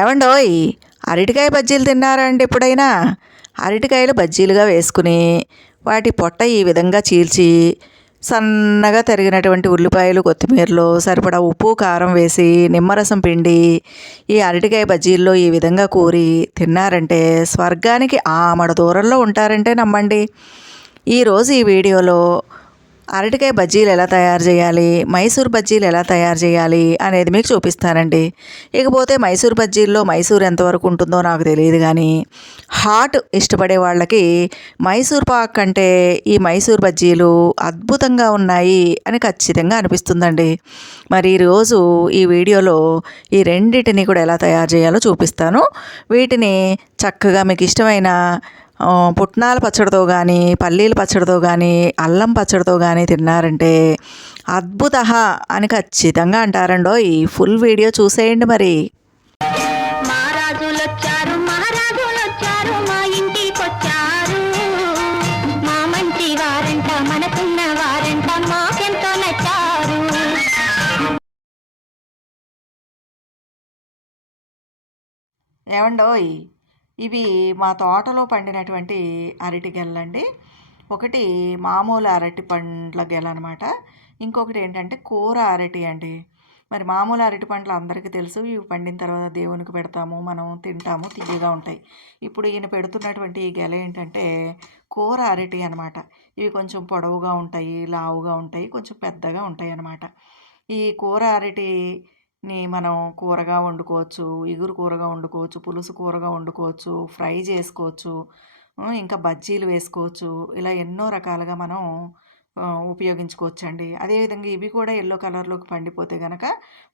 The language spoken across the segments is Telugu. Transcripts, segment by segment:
ఏవండోయ్, అరటికాయ బజ్జీలు తిన్నారా అండి ఎప్పుడైనా? అరటికాయలు బజ్జీలుగా వేసుకుని వాటి పొట్ట ఈ విధంగా చీల్చి సన్నగా తరిగినటువంటి ఉల్లిపాయలు, కొత్తిమీరలు, సరిపడా ఉప్పు, కారం వేసి నిమ్మరసం పిండి ఈ అరటికాయ బజ్జీల్లో ఈ విధంగా కూరి తిన్నారంటే స్వర్గానికి ఆమడ దూరంలో ఉంటారంటే నమ్మండి. ఈరోజు ఈ వీడియోలో అరటికాయ బజ్జీలు ఎలా తయారు చేయాలి, మైసూర్ బజ్జీలు ఎలా తయారు చేయాలి అనేది మీకు చూపిస్తానండి. ఇకపోతే మైసూర్ బజ్జీల్లో మైసూర్ ఎంతవరకు ఉంటుందో నాకు తెలియదు, కానీ హాట్ ఇష్టపడే వాళ్ళకి మైసూర్ పాక్ కంటే ఈ మైసూర్ బజ్జీలు అద్భుతంగా ఉన్నాయి అని ఖచ్చితంగా అనిపిస్తుందండి. మరి ఈరోజు ఈ వీడియోలో ఈ రెండింటిని కూడా ఎలా తయారు చేయాలో చూపిస్తాను. వీటిని చక్కగా మీకు ఇష్టమైన పుట్నాల పచ్చడితో కానీ, పల్లీల పచ్చడితో కానీ, అల్లం పచ్చడితో కానీ తిన్నారంటే అద్భుత అని ఖచ్చితంగా అంటారండో. ఈ ఫుల్ వీడియో చూసేయండి మరి. ఏమండోయ్, ఇవి మా తోటలో పండినటువంటి అరటి గెలండి. ఒకటి మామూలు అరటి పండ్ల గెల అనమాట. ఇంకొకటి ఏంటంటే కూర అరటి అండి. మరి మామూలు అరటి పండ్లు అందరికీ తెలుసు, ఇవి పండిన తర్వాత దేవునికి పెడతాము, మనం తింటాము, తియ్యగా ఉంటాయి. ఇప్పుడు ఈయన పెడుతున్నటువంటి ఈ గెల ఏంటంటే కూర అరటి అనమాట. ఇవి కొంచెం పొడవుగా ఉంటాయి, లావుగా ఉంటాయి, కొంచెం పెద్దగా ఉంటాయి అన్నమాట. ఈ కూర అరటిని మనం కూరగా వండుకోవచ్చు, ఇగురు కూరగా వండుకోవచ్చు, పులుసు కూరగా వండుకోవచ్చు, ఫ్రై చేసుకోవచ్చు, ఇంకా బజ్జీలు వేసుకోవచ్చు. ఇలా ఎన్నో రకాలుగా మనం ఉపయోగించుకోవచ్చండి. అదేవిధంగా ఇవి కూడా ఎల్లో కలర్లోకి పండిపోతే కనుక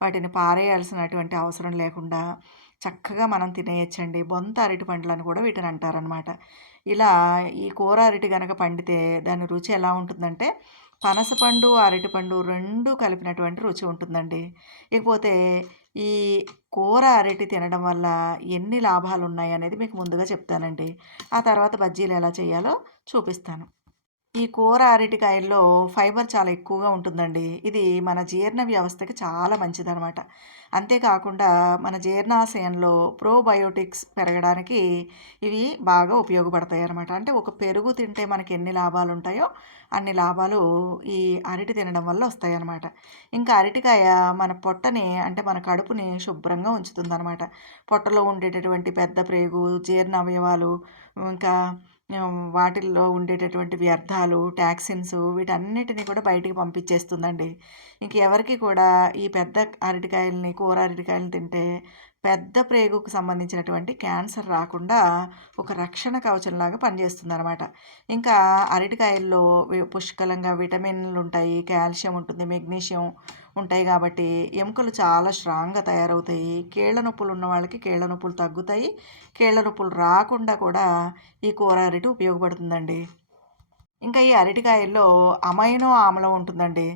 వాటిని పారేయాల్సినటువంటి అవసరం లేకుండా చక్కగా మనం తినేయచ్చండి. బొంత అరటి పండ్లు అని కూడా వీటిని అంటారనమాట. ఇలా ఈ కూర అరటి కనుక పండితే దాని రుచి ఎలా ఉంటుందంటే పనసపండు, అరటిపండు రెండు కలిపినటువంటి రుచి ఉంటుందండి. ఇకపోతే ఈ కూర అరటి తినడం వల్ల ఎన్ని లాభాలు ఉన్నాయి అనేది మీకు ముందుగా చెప్తానండి. ఆ తర్వాత బజ్జీలు ఎలా చేయాలో చూపిస్తాను. ఈ కూర అరటికాయల్లో ఫైబర్ చాలా ఎక్కువగా ఉంటుందండి. ఇది మన జీర్ణ వ్యవస్థకి చాలా మంచిదనమాట. అంతేకాకుండా మన జీర్ణాశయంలో ప్రోబయోటిక్స్ పెరగడానికి ఇవి బాగా ఉపయోగపడతాయి అన్నమాట. అంటే ఒక పెరుగు తింటే మనకి ఎన్ని లాభాలు ఉంటాయో అన్ని లాభాలు ఈ అరటి తినడం వల్ల వస్తాయన్నమాట. ఇంకా అరటికాయ మన పొట్టని, అంటే మన కడుపుని శుభ్రంగా ఉంచుతుందన్నమాట. పొట్టలో ఉండేటటువంటి పెద్ద ప్రేగు, జీర్ణ అవయవాలు, ఇంకా వాటిల్లో ఉండేటటువంటి వ్యర్థాలు, టాక్సిన్స్ వీటన్నిటిని కూడా బయటికి పంపించేస్తుందండి. ఎవరికి కూడా ఈ పెద్ద అరటికాయలని, కూర అరటికాయలను తింటే పెద్ద ప్రేగుకు సంబంధించినటువంటి క్యాన్సర్ రాకుండా ఒక రక్షణ కవచంలాగా పనిచేస్తుందన్నమాట. ఇంకా అరటికాయల్లో పుష్కలంగా విటమిన్లు ఉంటాయి, కాల్షియం ఉంటుంది, మెగ్నీషియం ఉంటాయి కాబట్టి ఎముకలు చాలా స్ట్రాంగ్గా తయారవుతాయి. కీళ్ళ నొప్పులు ఉన్న వాళ్ళకి కీళ్ళ నొప్పులు తగ్గుతాయి. కీళ్ళ నొప్పులు రాకుండా కూడా ఈ కూర అరటి ఉపయోగపడుతుందండి. ఇంకా ఈ అరటికాయల్లో అమైనో ఆమ్లం ఉంటుందండి.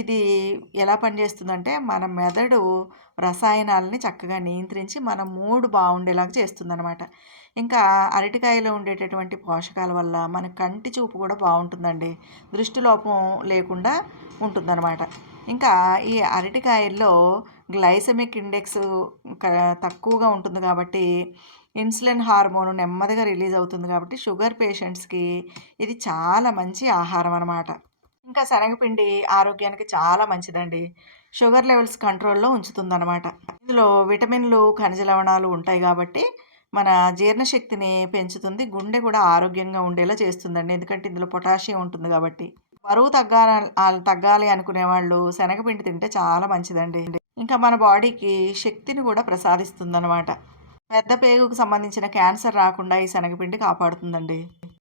ఇది ఎలా పనిచేస్తుందంటే మన మెదడు రసాయనాలని చక్కగా నియంత్రించి మన మూడ్ బాగుండేలాగా చేస్తుందన్నమాట. ఇంకా అరటికాయలో ఉండేటటువంటి పోషకాల వల్ల మన కంటి చూపు కూడా బాగుంటుందండి. దృష్టిలోపం లేకుండా ఉంటుందన్నమాట. ఇంకా ఈ అరటికాయల్లో గ్లైసెమిక్ ఇండెక్స్ తక్కువగా ఉంటుంది కాబట్టి ఇన్సులిన్ హార్మోన్ నెమ్మదిగా రిలీజ్ అవుతుంది కాబట్టి షుగర్ పేషెంట్స్కి ఇది చాలా మంచి ఆహారం అన్నమాట. ఇంకా శనగపిండి ఆరోగ్యానికి చాలా మంచిదండి. షుగర్ లెవెల్స్ కంట్రోల్లో ఉంచుతుందన్నమాట. ఇందులో విటమిన్లు, ఖనిజ లవణాలు ఉంటాయి కాబట్టి మన జీర్ణశక్తిని పెంచుతుంది. గుండె కూడా ఆరోగ్యంగా ఉండేలా చేస్తుందండి. ఎందుకంటే ఇందులో పొటాషియం ఉంటుంది కాబట్టి. బరువు తగ్గాలి అనుకునే వాళ్ళు శనగపిండి తింటే చాలా మంచిదండి. ఇంకా మన బాడీకి శక్తిని కూడా ప్రసాదిస్తుందన్నమాట. పెద్ద పేగుకు సంబంధించిన క్యాన్సర్ రాకుండా ఈ శనగపిండి కాపాడుతుందండి.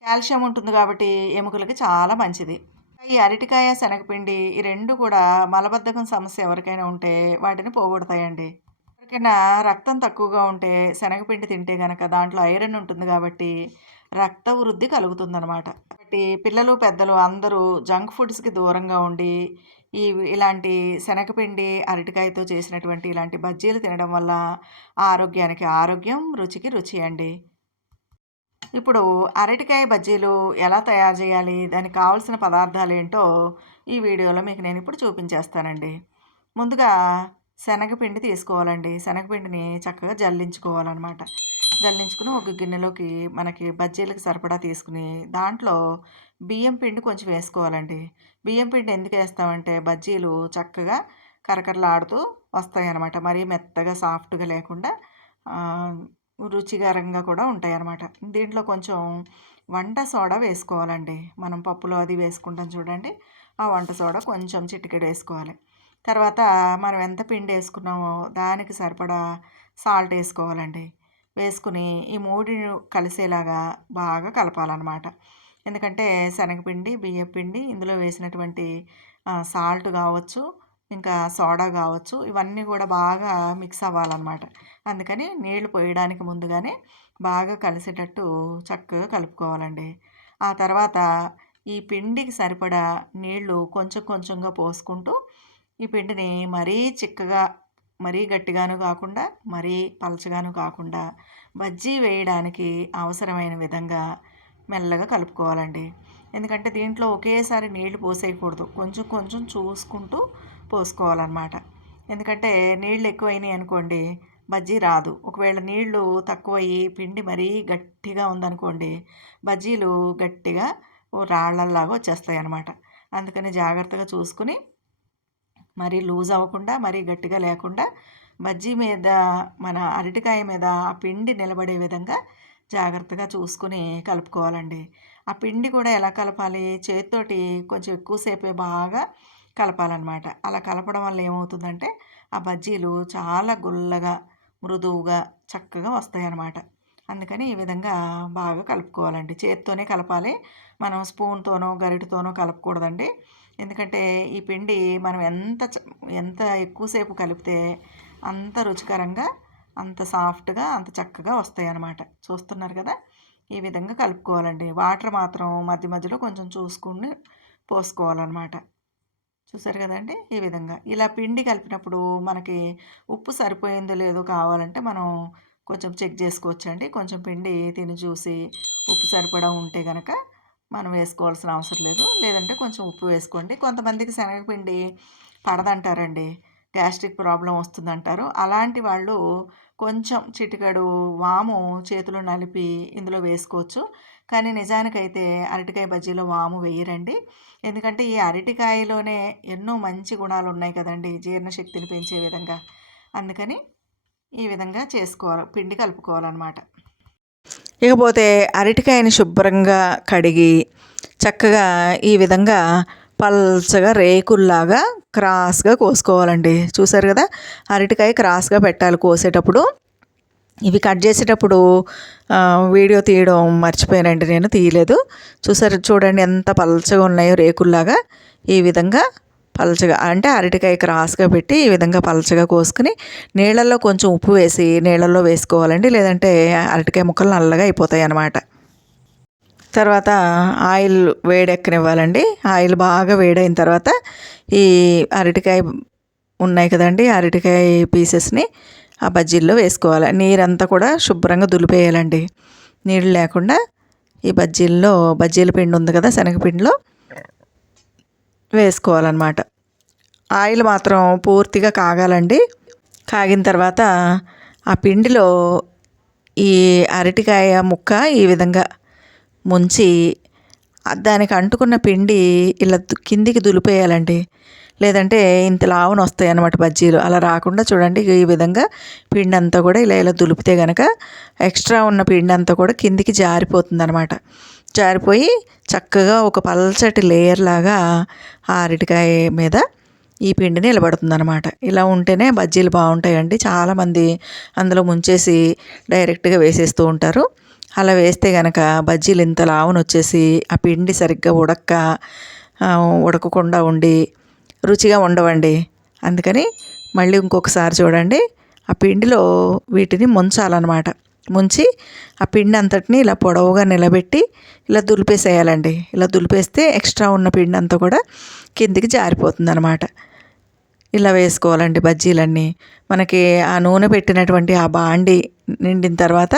కాల్షియం ఉంటుంది కాబట్టి ఎముకలకి చాలా మంచిది. ఈ అరటికాయ, శనగపిండి ఈ రెండు కూడా మలబద్ధకం సమస్య ఎవరికైనా ఉంటే వాటిని పోగొడతాయండి. ఎవరికైనా రక్తం తక్కువగా ఉంటే శనగపిండి తింటే కనుక దాంట్లో ఐరన్ ఉంటుంది కాబట్టి రక్త వృద్ధి కలుగుతుందన్నమాట. కాబట్టి పిల్లలు, పెద్దలు అందరూ జంక్ ఫుడ్స్కి దూరంగా ఉండి ఇలాంటి శనగపిండి, అరటికాయతో చేసినటువంటి ఇలాంటి బజ్జీలు తినడం వల్ల ఆరోగ్యానికి ఆరోగ్యం, రుచికి రుచి అండి. ఇప్పుడు అరటికాయ బజ్జీలు ఎలా తయారు చేయాలి, దానికి కావాల్సిన పదార్థాలు ఏంటో ఈ వీడియోలో మీకు నేను ఇప్పుడు చూపించేస్తానండి. ముందుగా శనగపిండి తీసుకోవాలండి. శనగపిండిని చక్కగా జల్లించుకోవాలన్నమాట. జల్లించుకుని ఒక గిన్నెలోకి మనకి బజ్జీలకు సరిపడా తీసుకుని, దాంట్లో బియ్యం పిండి కొంచెం వేసుకోవాలండి. బియ్యం పిండి ఎందుకు వేస్తామంటే బజ్జీలు చక్కగా కరకరలాడుతూ వస్తాయన్నమాట. మరీ మెత్తగా సాఫ్ట్‌గా లేకుండా రుచికరంగా కూడా ఉంటాయన్నమాట. దీంట్లో కొంచెం వంట సోడా వేసుకోవాలండి. మనం పప్పులో అది వేసుకుంటాం చూడండి. ఆ వంట సోడా కొంచెం చిటికెడు వేసుకోవాలి. తర్వాత మనం ఎంత పిండి వేసుకున్నామో దానికి సరిపడా సాల్ట్ వేసుకోవాలండి. వేసుకుని ఈ 3 కలిసేలాగా బాగా కలపాలన్నమాట. ఎందుకంటే శనగపిండి, బియ్యపిండి ఇందులో వేసినటువంటి సాల్ట్ కావచ్చు, ఇంకా సోడా కావచ్చు, ఇవన్నీ కూడా బాగా మిక్స్ అవ్వాలన్నమాట. అందుకని నీళ్లు పోయడానికి ముందుగానే బాగా కలిసేటట్టు చక్కగా కలుపుకోవాలండి. ఆ తర్వాత ఈ పిండికి సరిపడా నీళ్లు కొంచెం కొంచెంగా పోసుకుంటూ ఈ పిండిని మరీ చిక్కగా, మరీ గట్టిగాను కాకుండా, మరీ పలచగాను కాకుండా బజ్జీ వేయడానికి అవసరమైన విధంగా మెల్లగా కలుపుకోవాలండి. ఎందుకంటే దీంట్లో ఒకేసారి నీళ్లు పోసేయకూడదు. కొంచెం కొంచెం చూసుకుంటూ పోసుకోవాలన్నమాట. ఎందుకంటే నీళ్ళు ఎక్కువైనాయి అనుకోండి బజ్జీ రాదు. ఒకవేళ నీళ్లు తక్కువయ్యి పిండి మరీ గట్టిగా ఉందనుకోండి బజ్జీలు గట్టిగా రాళ్ళల్లాగా వచ్చేస్తాయి అన్నమాట. అందుకని జాగ్రత్తగా చూసుకుని మరీ లూజ్ అవ్వకుండా, మరీ గట్టిగా లేకుండా బజ్జీ మీద మన అరటికాయ మీద ఆ పిండి నిలబడే విధంగా జాగ్రత్తగా చూసుకుని కలుపుకోవాలండి. ఆ పిండి కూడా ఎలా కలపాలి? చేత్తోటి కొంచెం ఎక్కువసేపే బాగా కలపాలన్నమాట. అలా కలపడం వల్ల ఏమవుతుందంటే ఆ బజ్జీలు చాలా గుల్లగా, మృదువుగా, చక్కగా వస్తాయన్నమాట. అందుకని ఈ విధంగా బాగా కలుపుకోవాలండి. చేత్తోనే కలపాలి. మనం స్పూన్‌తోనో, గరిటెతోనో కలపకూడదండి. ఎందుకంటే ఈ పిండి మనం ఎంత ఎక్కువసేపు కలిపితే అంత రుచికరంగా, అంత సాఫ్ట్‌గా, అంత చక్కగా వస్తాయన్నమాట. చూస్తున్నారు కదా! ఈ విధంగా కలుపుకోవాలండి. వాటర్ మాత్రం మధ్య మధ్యలో కొంచెం చూసుకొని పోసుకోవాలన్నమాట. చూసారు కదండీ! ఈ విధంగా. ఇలా పిండి కలిపినప్పుడు మనకి ఉప్పు సరిపోయిందో లేదో కావాలంటే మనం కొంచెం చెక్ చేసుకోవచ్చండి. కొంచెం పిండి తిని చూసి ఉప్పు సరిపడా ఉంటే గనక మనం వేసుకోవాల్సిన అవసరం లేదు. లేదంటే కొంచెం ఉప్పు వేసుకోండి. కొంతమందికి శనగపిండి పడదంటారండి. Gastric problem వస్తుందంటారు. అలాంటి వాళ్ళు కొంచెం చిటికెడు వాము చేతిలో నలిపి ఇందులో వేసుకోవచ్చు. కానీ నిజానికైతే అరటికాయ బజ్జీలో వాము వేయరండి. ఎందుకంటే ఈ అరటికాయలోనే ఎన్నో మంచి గుణాలు ఉన్నాయి కదండీ! జీర్ణశక్తిని పెంచే విధంగా. అందుకని ఈ విధంగా చేసుకోవాలి. పిండి కలుపుకోవాలన్నమాట. ఇకపోతే అరటికాయని శుభ్రంగా కడిగి చక్కగా ఈ విధంగా పల్చగా రేకుల్లాగా క్రాస్గా కోసుకోవాలండి. చూసారు కదా! అరటికాయ క్రాస్గా పెట్టాలి కోసేటప్పుడు. ఇవి కట్ చేసేటప్పుడు వీడియో తీయడం మర్చిపోయానండి, నేను తీయలేదు. చూడండి ఎంత పల్చగా ఉన్నాయో రేకుల్లాగా. ఈ విధంగా పల్చగా అంటే అరటికాయ క్రాస్గా పెట్టి ఈ విధంగా పల్చగా కోసుకుని నీళ్ళల్లో కొంచెం ఉప్పు వేసి నీళ్ళల్లో వేసుకోవాలండి. లేదంటే అరటికాయ ముక్కలు నల్లగా అయిపోతాయి అన్నమాట. తర్వాత ఆయిల్ వేడెక్కనివ్వాలండి. ఆయిల్ బాగా వేడైన తర్వాత ఈ అరటికాయ ఉన్నాయి కదండి, అరటికాయ పీసెస్ని ఆ బజ్జీల్లో వేసుకోవాలి. నీరంతా కూడా శుభ్రంగా దులిపేయాలండి. నీళ్ళు లేకుండా ఈ బజ్జీల పిండి ఉంది కదా, శనగపిండిలో వేసుకోవాలన్నమాట. ఆయిల్ మాత్రం పూర్తిగా కాగాలండి. కాగిన తర్వాత ఆ పిండిలో ఈ అరటికాయ ముక్క ఈ విధంగా ముంచి దానికి అంటుకున్న పిండి ఇలా కిందికి దులిపేయాలండి. లేదంటే ఇంత లావున వస్తాయి అన్నమాట బజ్జీలు. అలా రాకుండా చూడండి ఈ విధంగా పిండి అంతా కూడా ఇలా దులిపితే కనుక ఎక్స్ట్రా ఉన్న పిండి అంతా కూడా కిందికి జారిపోతుంది అనమాట. జారిపోయి చక్కగా ఒక పల్చటి లేయర్ లాగా ఆ అరటికాయ మీద ఈ పిండి నిలబడుతుంది అనమాట. ఇలా ఉంటేనే బజ్జీలు బాగుంటాయండి. చాలామంది అందులో ముంచేసి డైరెక్ట్గా వేసేస్తూ ఉంటారు. అలా వేస్తే కనుక బజ్జీలు ఇంత లావున వచ్చేసి ఆ పిండి సరిగ్గా ఉడకకుండా ఉండి రుచిగా ఉండవండి. అందుకని మళ్ళీ ఇంకొకసారి చూడండి, ఆ పిండిలో వీటిని ముంచాలన్నమాట. ముంచి ఆ పిండి అంతటిని ఇలా పొడవుగా నిలబెట్టి ఇలా దులిపేసేయాలండి. ఇలా దులిపేస్తే ఎక్స్ట్రా ఉన్న పిండి అంతా కూడా కిందికి జారిపోతుంది అనమాట. ఇలా వేసుకోవాలండి బజ్జీలన్నీ. మనకి ఆ నూనె పెట్టినటువంటి ఆ బాండి నిండిన తర్వాత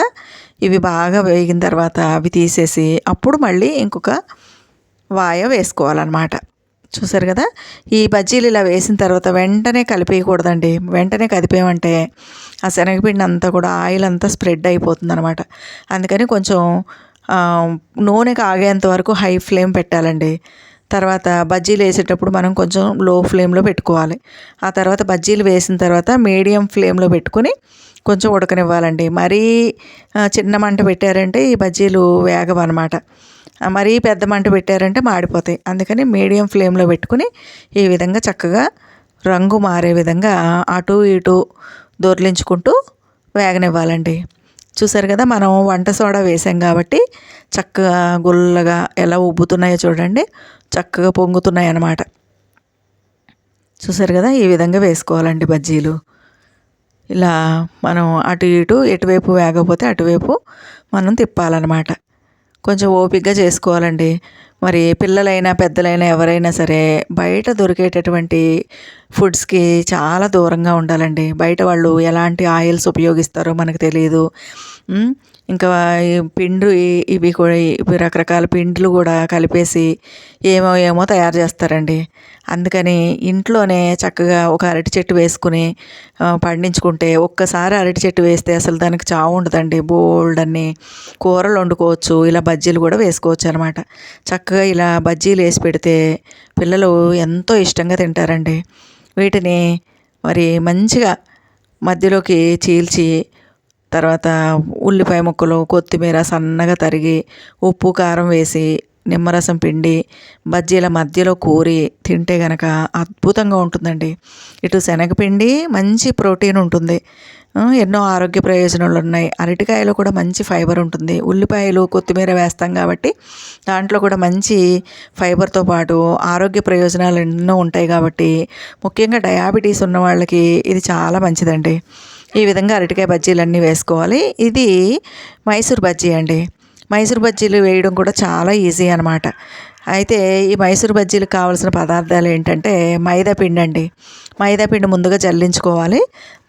ఇవి బాగా వేగిన తర్వాత అవి తీసేసి అప్పుడు మళ్ళీ ఇంకొక వాయ వేసుకోవాలన్నమాట. చూసారు కదా. ఈ బజ్జీలు ఇలా వేసిన తర్వాత వెంటనే కలిపేయకూడదండి. వెంటనే కదిపామంటే ఆ శనగపిండి అంతా కూడా ఆయిల్ అంతా స్ప్రెడ్ అయిపోతుంది అనమాట. అందుకని కొంచెం నూనె కాగేంత వరకు హై ఫ్లేమ్ పెట్టాలండి. తర్వాత బజ్జీలు వేసేటప్పుడు మనం కొంచెం లో ఫ్లేమ్లో పెట్టుకోవాలి. ఆ తర్వాత బజ్జీలు వేసిన తర్వాత మీడియం ఫ్లేమ్లో పెట్టుకొని కొంచెం ఉడకనివ్వాలండి. మరీ చిన్న మంట పెట్టారంటే ఈ బజ్జీలు వేగవన్నమాట. మరీ పెద్ద మంట పెట్టారంటే మాడిపోతాయి. అందుకని మీడియం ఫ్లేమ్లో పెట్టుకుని ఈ విధంగా చక్కగా రంగు మారే విధంగా అటు ఇటు దొర్లించుకుంటూ వేగనివ్వాలండి. చూసారు కదా, మనం వంట సోడా వేసాం కాబట్టి చక్కగా గుల్లగా ఎలా ఉబ్బుతున్నాయో చూడండి, చక్కగా పొంగుతున్నాయి అన్నమాట. చూసారు కదా, ఈ విధంగా వేసుకోవాలండి బజ్జీలు. ఇలా మనం అటు ఇటు ఎటువైపు వేగకపోతే అటువైపు మనం తిప్పాలన్నమాట. కొంచెం ఓపికగా చేసుకోవాలండి. మరి పిల్లలైనా పెద్దలైనా ఎవరైనా సరే బయట దొరికేటటువంటి ఫుడ్స్కి చాలా దూరంగా ఉండాలండి. బయట వాళ్ళు ఎలాంటి ఆయిల్స్ ఉపయోగిస్తారో మనకు తెలియదు. ఇంకా ఈ ఇవి కూడా ఇవి రకరకాల పిండిలు కూడా కలిపేసి ఏమో తయారు చేస్తారండి. అందుకని ఇంట్లోనే చక్కగా ఒక అరటి చెట్టు వేసుకుని పండించుకుంటే, ఒక్కసారి అరటి చెట్టు వేస్తే అసలు దానికి చావు ఉండదండి. బోల్డన్ని కూరలు వండుకోవచ్చు, ఇలా బజ్జీలు కూడా వేసుకోవచ్చు అనమాట. చక్కగా ఇలా బజ్జీలు వేసి పెడితే పిల్లలు ఎంతో ఇష్టంగా తింటారండి. వీటిని మరి మంచిగా మధ్యలోకి చీల్చి, తర్వాత ఉల్లిపాయ ముక్కలు, కొత్తిమీర సన్నగా తరిగి, ఉప్పు కారం వేసి, నిమ్మరసం పిండి బజ్జీల మధ్యలో కూరి తింటే గనక అద్భుతంగా ఉంటుందండి. ఇటు శనగపిండి మంచి ప్రోటీన్ ఉంటుంది, ఎన్నో ఆరోగ్య ప్రయోజనాలు ఉన్నాయి. అరటికాయలో కూడా మంచి ఫైబర్ ఉంటుంది. ఉల్లిపాయలు కొత్తిమీర వేస్తాం కాబట్టి దాంట్లో కూడా మంచి ఫైబర్తో పాటు ఆరోగ్య ప్రయోజనాలు ఎన్నో ఉంటాయి కాబట్టి ముఖ్యంగా డయాబెటీస్ ఉన్న వాళ్ళకి ఇది చాలా మంచిదండి. ఈ విధంగా అరటికాయ బజ్జీలన్నీ వేసుకోవాలి. ఇది మైసూర్ బజ్జీ అండి. మైసూర్ బజ్జీలు వేయడం కూడా చాలా ఈజీ అనమాట. అయితే ఈ మైసూర్ బజ్జీలకు కావాల్సిన పదార్థాలు ఏంటంటే మైదా పిండి అండి. మైదా పిండి ముందుగా జల్లించుకోవాలి.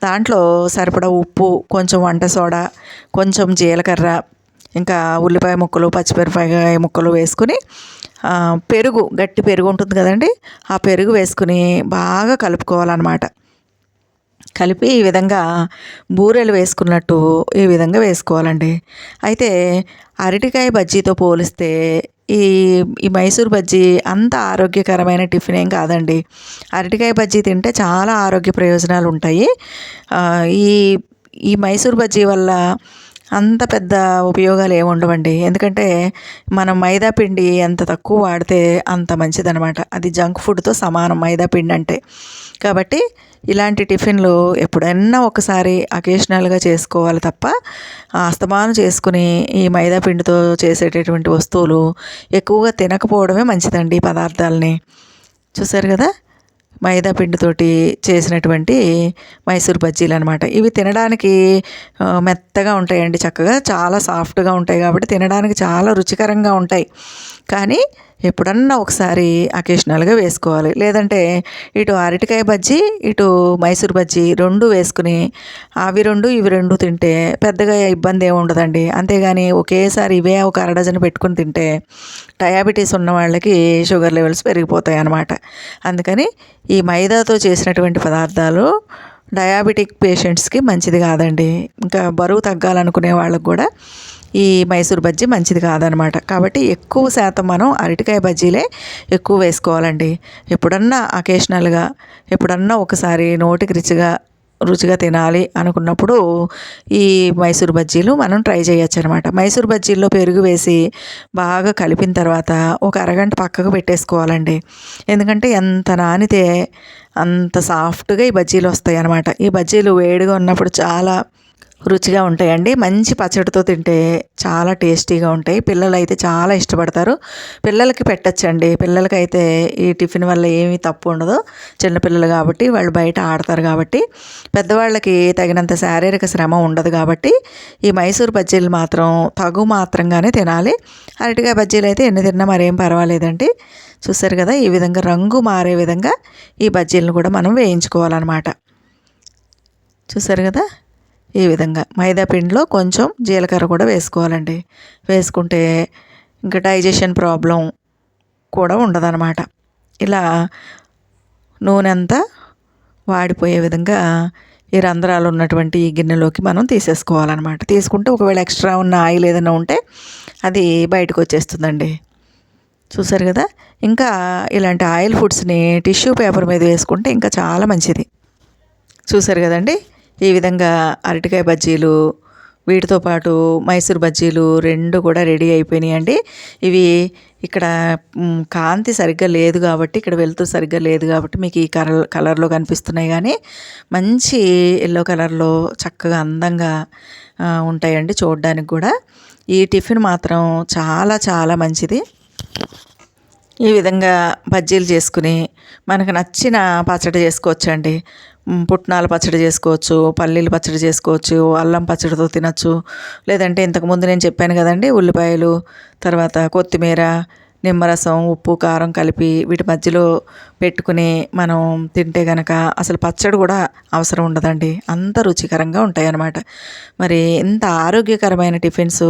దాంట్లో సరిపడా ఉప్పు, కొంచెం వంట సోడా, కొంచెం జీలకర్ర, ఇంకా ఉల్లిపాయ ముక్కలు, పచ్చిమిరపకాయ ముక్కలు వేసుకుని పెరుగు, గట్టి పెరుగు ఉంటుంది కదండి, ఆ పెరుగు వేసుకుని బాగా కలుపుకోవాలన్నమాట. కలిపి ఈ విధంగా బూరెలు వేసుకున్నట్టు ఈ విధంగా వేసుకోవాలండి. అయితే అరటికాయ బజ్జీతో పోలిస్తే ఈ ఈ మైసూర్ బజ్జీ అంత ఆరోగ్యకరమైన టిఫిన్ ఏం కాదండి. అరటికాయ బజ్జీ తింటే చాలా ఆరోగ్య ప్రయోజనాలు ఉంటాయి. ఈ ఈ మైసూర్ బజ్జీ వల్ల అంత పెద్ద ఉపయోగాలు ఏమి ఉండవండి. ఎందుకంటే మనం మైదా పిండి ఎంత తక్కువ వాడితే అంత మంచిదనమాట. అది జంక్ ఫుడ్తో సమానం మైదా పిండి అంటే. కాబట్టి ఇలాంటి టిఫిన్లు ఎప్పుడైనా ఒకసారి అకేషనల్గా చేసుకోవాలి తప్ప అస్తమానం చేసుకుని ఈ మైదా పిండితో చేసేటటువంటి వస్తువులు ఎక్కువగా తినకపోవడమే మంచిదండి ఈ పదార్థాలని. చూసారు కదా, మైదా పిండితోటి చేసినటువంటి మైసూర్ బజ్జీలు అనమాట. ఇవి తినడానికి మెత్తగా ఉంటాయండి, చక్కగా చాలా సాఫ్ట్గా ఉంటాయి కాబట్టి తినడానికి చాలా రుచికరంగా ఉంటాయి. కానీ ఎప్పుడన్నా ఒకసారి అకేషనల్గా వేసుకోవాలి. లేదంటే ఇటు అరటికాయ బజ్జీ, ఇటు మైసూర్ బజ్జీ రెండు వేసుకుని అవి రెండు ఇవి రెండు తింటే పెద్దగా ఇబ్బంది ఏమి ఉండదండి. అంతేగాని ఒకేసారి ఇవే ఒక అరడజను పెట్టుకుని తింటే డయాబెటీస్ ఉన్న వాళ్ళకి షుగర్ లెవెల్స్ పెరిగిపోతాయి అన్నమాట. అందుకని ఈ మైదాతో చేసినటువంటి పదార్థాలు డయాబెటిక్ పేషెంట్స్కి మంచిది కాదండి. ఇంకా బరువు తగ్గాలనుకునే వాళ్ళకు కూడా ఈ మైసూర్ బజ్జీ మంచిది కాదనమాట. కాబట్టి ఎక్కువ శాతం మనం అరటికాయ బజ్జీలే ఎక్కువ వేసుకోవాలండి. ఎప్పుడన్నా అకేషనల్గా, ఎప్పుడన్నా ఒకసారి నోటికి రుచిగా తినాలి అనుకున్నప్పుడు ఈ మైసూర్ బజ్జీలు మనం ట్రై చేయొచ్చు అనమాట. మైసూర్ బజ్జీల్లో పెరుగు వేసి బాగా కలిపిన తర్వాత ఒక అరగంట పక్కకు పెట్టేసుకోవాలండి. ఎందుకంటే ఎంత నానితే అంత సాఫ్ట్గా ఈ బజ్జీలు వస్తాయి అన్నమాట. ఈ బజ్జీలు వేడిగా ఉన్నప్పుడు చాలా రుచిగా ఉంటాయండి. మంచి పచ్చడితో తింటే చాలా టేస్టీగా ఉంటాయి. పిల్లలు అయితే చాలా ఇష్టపడతారు. పిల్లలకి పెట్టచ్చండి. పిల్లలకైతే ఈ టిఫిన్ వల్ల ఏమీ తప్పు ఉండదు. చిన్నపిల్లలు కాబట్టి వాళ్ళు బయట ఆడతారు కాబట్టి పెద్దవాళ్ళకి తగినంత శారీరక శ్రమ ఉండదు కాబట్టి ఈ మైసూర్ బజ్జీలు మాత్రం మాత్రంగానే తినాలి. అరటికాయ బజ్జీలు అయితే ఎన్ని తిన్నా మరేం పర్వాలేదండి. చూసారు కదా, ఈ విధంగా రంగు మారే విధంగా ఈ బజ్జీలను కూడా మనం వేయించుకోవాలన్నమాట. చూసారు కదా, ఈ విధంగా మైదా పిండిలో కొంచెం జీలకర్ర కూడా వేసుకోవాలండి. వేసుకుంటే ఇంకా డైజెషన్ ప్రాబ్లం కూడా ఉండదన్నమాట. ఇలా నూనె అంతా వాడిపోయే విధంగా ఈ రంధ్రాలు ఉన్నటువంటి ఈ గిన్నెలోకి మనం తీసేసుకోవాలన్నమాట. తీసుకుంటే ఒకవేళ ఎక్స్ట్రా ఉన్న ఆయిల్ ఏదైనా ఉంటే అది బయటకు వచ్చేస్తుందండి. చూసారు కదా. ఇంకా ఇలాంటి ఆయిల్ ఫుడ్స్ని టిష్యూ పేపర్ మీద వేసుకుంటే ఇంకా చాలా మంచిది. చూసారు కదండి. ఈ విధంగా అరటికాయ బజ్జీలు, వీటితో పాటు మైసూర్ బజ్జీలు 2 కూడా రెడీ అయిపోయినాయండి. ఇవి ఇక్కడ కాంతి సరిగ్గా లేదు కాబట్టి, ఇక్కడ వెలుతురు సరిగ్గా లేదు కాబట్టి మీకు ఈ కలర్లో కనిపిస్తున్నాయి, కానీ మంచి ఎల్లో కలర్లో చక్కగా అందంగా ఉంటాయండి చూడడానికి కూడా. ఈ టిఫిన్ మాత్రం చాలా చాలా మంచిది. ఈ విధంగా బజ్జీలు చేసుకుని మనకు నచ్చిన పచ్చడి చేసుకోవచ్చండి. పుట్నాల పచ్చడి చేసుకోవచ్చు, పల్లీల పచ్చడి చేసుకోవచ్చు, అల్లం పచ్చడితో తినచ్చు. లేదంటే ఇంతకుముందు నేను చెప్పాను కదండి, ఉల్లిపాయలు, తర్వాత కొత్తిమీర, నిమ్మరసం, ఉప్పు, కారం కలిపి వీటి మధ్యలో పెట్టుకుని మనం తింటే గనక అసలు పచ్చడి కూడా అవసరం ఉండదండి. అంత రుచికరంగా ఉంటాయన్నమాట. మరి ఇంత ఆరోగ్యకరమైన టిఫిన్స్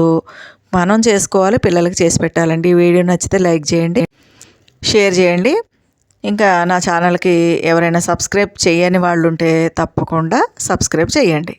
మనం చేసుకోవాలి, పిల్లలకి చేసి పెట్టాలండి. ఈ వీడియో నచ్చితే లైక్ చేయండి, షేర్ చేయండి. ఇంకా నా ఛానల్కి ఎవరైనా సబ్స్క్రైబ్ చేయని వాళ్ళు ఉంటే తప్పకుండా సబ్స్క్రైబ్ చేయండి.